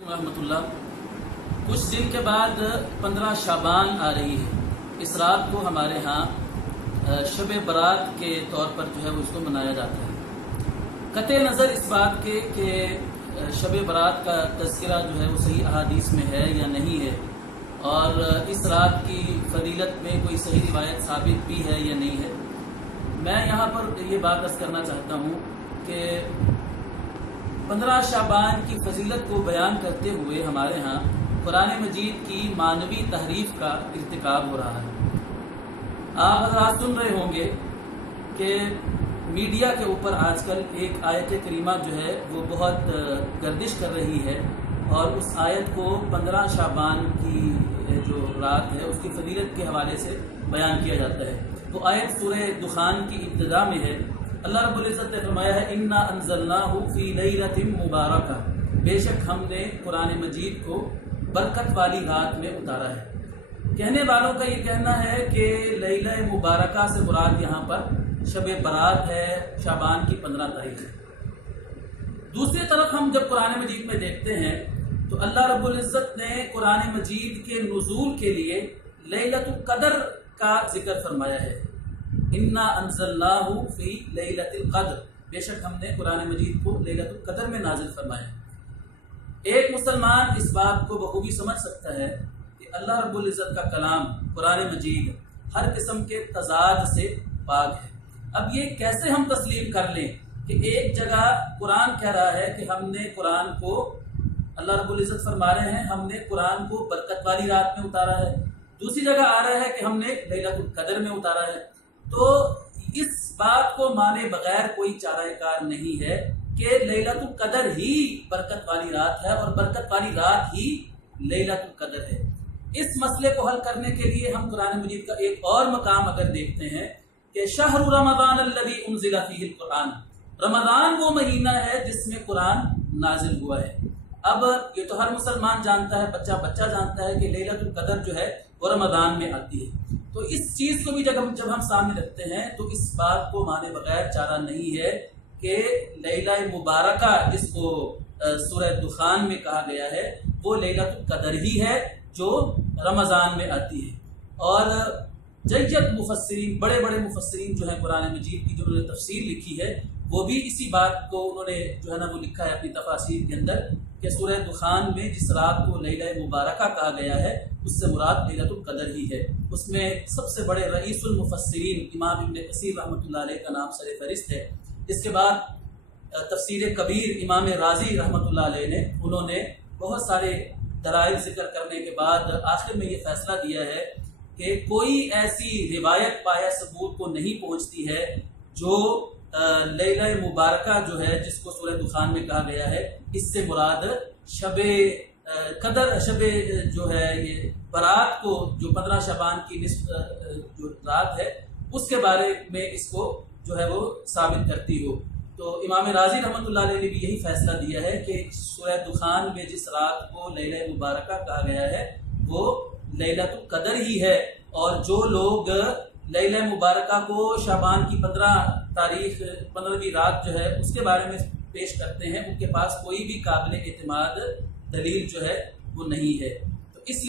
रहमतुल्लाह। कुछ दिन के बाद 15 शाबान आ रही है। इस रात को हमारे यहाँ शब बरात के तौर पर जो है वो इसको मनाया जाता है। कते नज़र इस बात के कि शब बरात का तज़किरा जो है वो सही अहादीस में है या नहीं है, और इस रात की फजीलत में कोई सही रिवायत साबित भी है या नहीं है। मैं यहाँ पर ये बात अर्ज़ करना चाहता हूँ कि 15 शाबान की फजीलत को बयान करते हुए हमारे यहाँ कुरान मजीद की मानवी तहरीफ का इर्तिकाब हो रहा है। आप हज़रात सुन रहे होंगे कि मीडिया के ऊपर आजकल एक आयत करीमा जो है वो बहुत गर्दिश कर रही है, और उस आयत को 15 शाबान की जो रात है उसकी फजीलत के हवाले से बयान किया जाता है। तो आयत सूरह दुखान की इब्तिदा में है। अल्लाह रब्बुल इज़्ज़त ने फरमाया है, इन्ना अंज़लनाहु फी लैलतिन मुबारका, बेशक हमने कुरान मजीद को बरकत वाली रात में उतारा है। कहने वालों का ये कहना है कि लैला मुबारका से मुराद यहाँ पर शब बरात है, शाबान की 15 तारीख है। दूसरी तरफ हम जब कुरान मजीद में देखते हैं तो अल्लाह रब्बुल इज़्ज़त ने कुरान मजीद के नुज़ूल के लिए लैलतुल क़द्र का जिक्र फरमाया है। इन्ना अंज़लनाहु फी लैलतिल क़द्र, बेशक हमने कुरान मजीद को लैलतुल क़द्र में नाजिल फरमाया। एक मुसलमान इस बात को बखूबी समझ सकता है कि अल्लाह रब्बुल इज़्ज़त का कलाम कुरान मजीद हर किस्म के तजाद से पाक है। अब ये कैसे हम तस्लीम कर लें कि एक जगह कुरान कह रहा है कि हमने कुरान को, अल्लाह रब्बुल इज़्ज़त फरमा रहे हैं हमने कुरान को बरकत वाली रात में उतारा है, दूसरी जगह आ रहा है कि हमने लैलतुल क़द्र में उतारा है। तो इस बात को माने बगैर कोई चाराकार नहीं है कि लैलतुल क़द्र ही बरकत वाली रात है और बरकत वाली रात ही लैलतुल क़द्र है। इस मसले को हल करने के लिए हम कुरान मजीद का एक और मकाम अगर देखते हैं कि शहरु रमज़ान अल्लज़ी उन्ज़िला फ़ीहिल कुरान, रमज़ान वो महीना है जिसमें कुरान नाजिल हुआ है। अब ये तो हर मुसलमान जानता है, बच्चा बच्चा जानता है कि लैलतुल क़द्र जो है वो रमज़ान में आती है। तो इस चीज को भी जब हम सामने रखते हैं तो इस बात को माने बगैर चारा नहीं है कि लैला मुबारका जिसको सूरह दुखान में कहा गया है वो लैलतुल क़द्र ही है जो रमजान में आती है। और जय्यद मुफस्सिरीन, बड़े बड़े मुफस्सिरीन जो है कुरान मजीद की जिन्होंने तफसीर लिखी है वो भी इसी बात को उन्होंने जो है ना वो लिखा है अपनी तफासीर के अंदर कि सूरह दुखान में जिस रात को लैला मुबारका कहा गया है उससे मुराद लैलतुल क़द्र ही है। उसमें सबसे बड़े रईसुल मुफस्सिरीन इमाम इब्न कसीर रहमतुल्लाह अलैह का नाम सर फहरिस्त है। इसके बाद तफसीर कबीर इमाम राजी रहमतुल्लाह अलैह ने, उन्होंने बहुत सारे दलाइल जिक्र करने के बाद आखिर में ये फैसला दिया है कि कोई ऐसी रिवायत पाया सबूत को नहीं पहुंचती है जो लैला मुबारका जो है जिसको सूरह दुखान में कहा गया है इससे मुराद शबे क़द्र, शबे जो है ये बरात को जो 15 शाबान की जो रात है उसके बारे में इसको जो है वो साबित करती हो। तो इमाम राजी रहमतुल्लाह अलैह ने भी यही फैसला दिया है कि सूरह दुखान में जिस रात को लैला मुबारका कहा गया है वो लैलतुल क़द्र ही है, और जो लोग लैला मुबारका को शाबान की 15वीं रात जो है उसके बारे में पेश करते हैं उनके पास कोई भी काबिल एतमाद दलील जो है वो नहीं है। तो इस